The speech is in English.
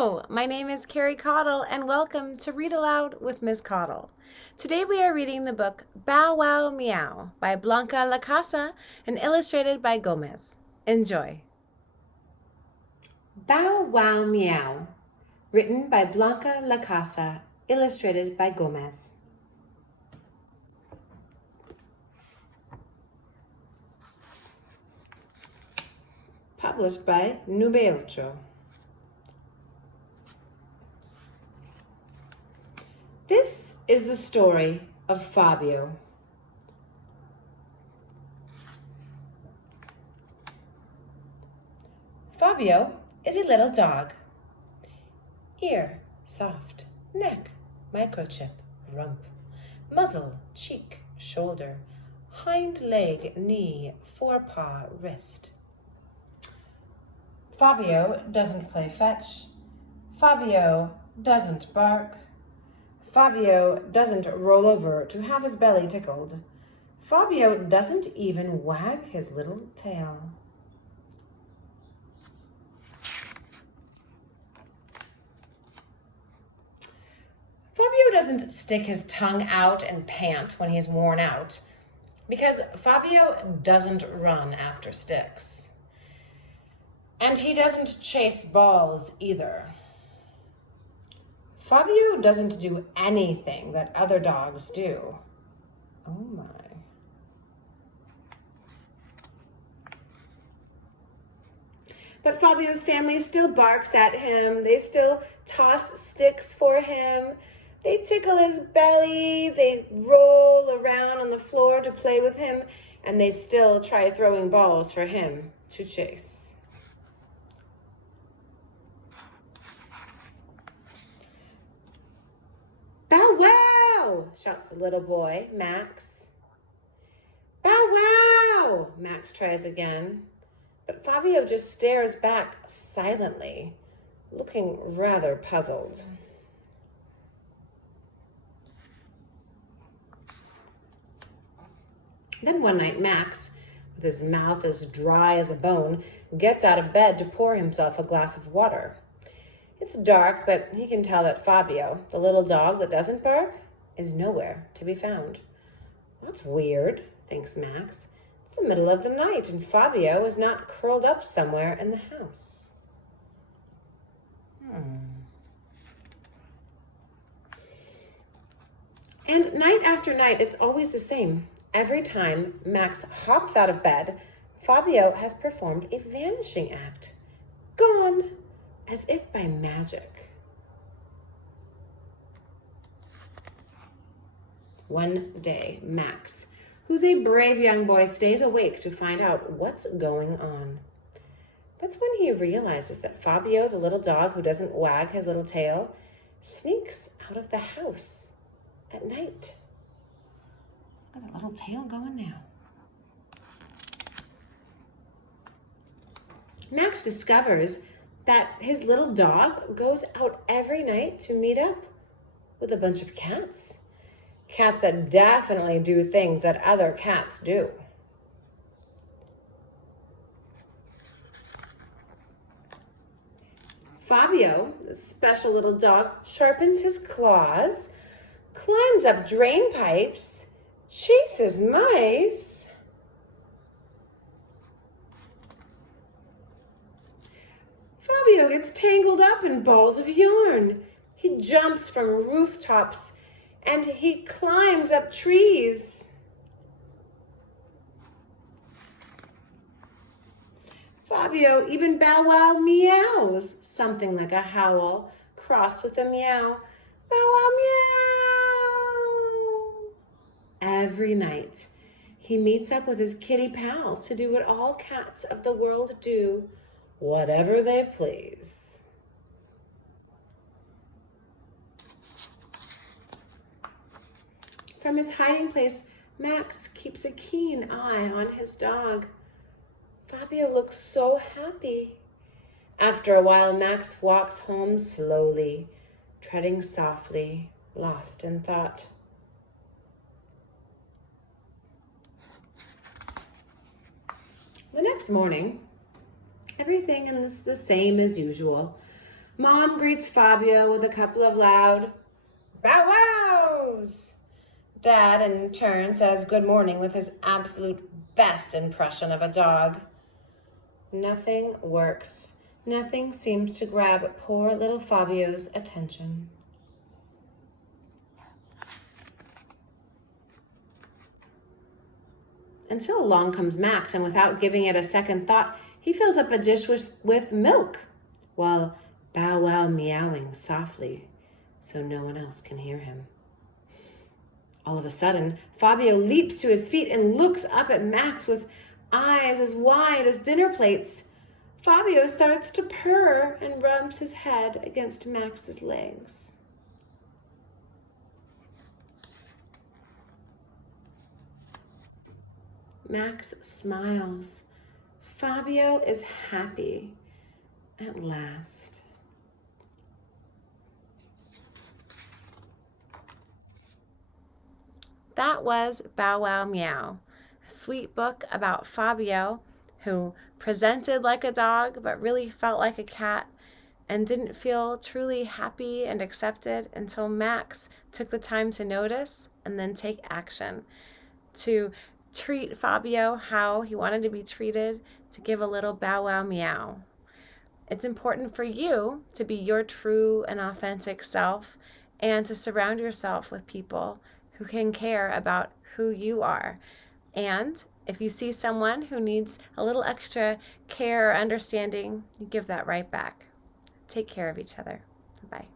Hello, my name is Carrie Caudle and welcome to Read Aloud with Ms. Caudle. Today we are reading the book Bow-Wow-Meow by Blanca Lacasa and illustrated by Gómez. Enjoy. Bow-Wow-Meow, written by Blanca Lacasa, illustrated by Gómez. Published by NubeOcho. This is the story of Fabio. Fabio is a little dog. Ear, soft. Neck, microchip. Rump. Muzzle, cheek, shoulder. Hind leg, knee, forepaw, wrist. Fabio doesn't play fetch. Fabio doesn't bark. Fabio doesn't roll over to have his belly tickled. Fabio doesn't even wag his little tail. Fabio doesn't stick his tongue out and pant when he's worn out, because Fabio doesn't run after sticks. And he doesn't chase balls either. Fabio doesn't do anything that other dogs do. Oh my. But Fabio's family still barks at him. They still toss sticks for him. They tickle his belly. They roll around on the floor to play with him. And they still try throwing balls for him to chase. Bow-wow, shouts the little boy, Max. Bow-wow, Max tries again. But Fabio just stares back silently, looking rather puzzled. Then one night, Max, with his mouth as dry as a bone, gets out of bed to pour himself a glass of water. It's dark, but he can tell that Fabio, the little dog that doesn't bark, is nowhere to be found. That's weird, thinks Max. It's the middle of the night, and Fabio is not curled up somewhere in the house. And night after night, it's always the same. Every time Max hops out of bed, Fabio has performed a vanishing act. Gone, as if by magic. One day, Max, who's a brave young boy, stays awake to find out what's going on. That's when he realizes that Fabio, the little dog who doesn't wag his little tail, sneaks out of the house at night. Look at that little tail going now. Max discovers that his little dog goes out every night to meet up with a bunch of cats. Cats that definitely do things that other cats do. Fabio, the special little dog, sharpens his claws, climbs up drain pipes, chases mice, Fabio gets tangled up in balls of yarn. He jumps from rooftops and he climbs up trees. Fabio even bow-wow-meows, something like a howl crossed with a meow. Bow-wow-meow. Every night, he meets up with his kitty pals to do what all cats of the world do. Whatever they please. From his hiding place, Max keeps a keen eye on his dog. Fabio looks so happy. After a while, Max walks home slowly, treading softly, lost in thought. The next morning, everything is the same as usual. Mom greets Fabio with a couple of loud bow-wows. Dad, in turn, says good morning with his absolute best impression of a dog. Nothing works. Nothing seems to grab poor little Fabio's attention. Until along comes Max, and without giving it a second thought, he fills up a dish with milk, while Bow-Wow-Meowing softly so no one else can hear him. All of a sudden, Fabio leaps to his feet and looks up at Max with eyes as wide as dinner plates. Fabio starts to purr and rubs his head against Max's legs. Max smiles. Fabio is happy at last. That was Bow-Wow-Meow, a sweet book about Fabio, who presented like a dog but really felt like a cat and didn't feel truly happy and accepted until Max took the time to notice and then take action to treat Fabio how he wanted to be treated, to give a little bow-wow-meow. It's important for you to be your true and authentic self and to surround yourself with people who can care about who you are. And if you see someone who needs a little extra care or understanding, you give that right back. Take care of each other. Bye.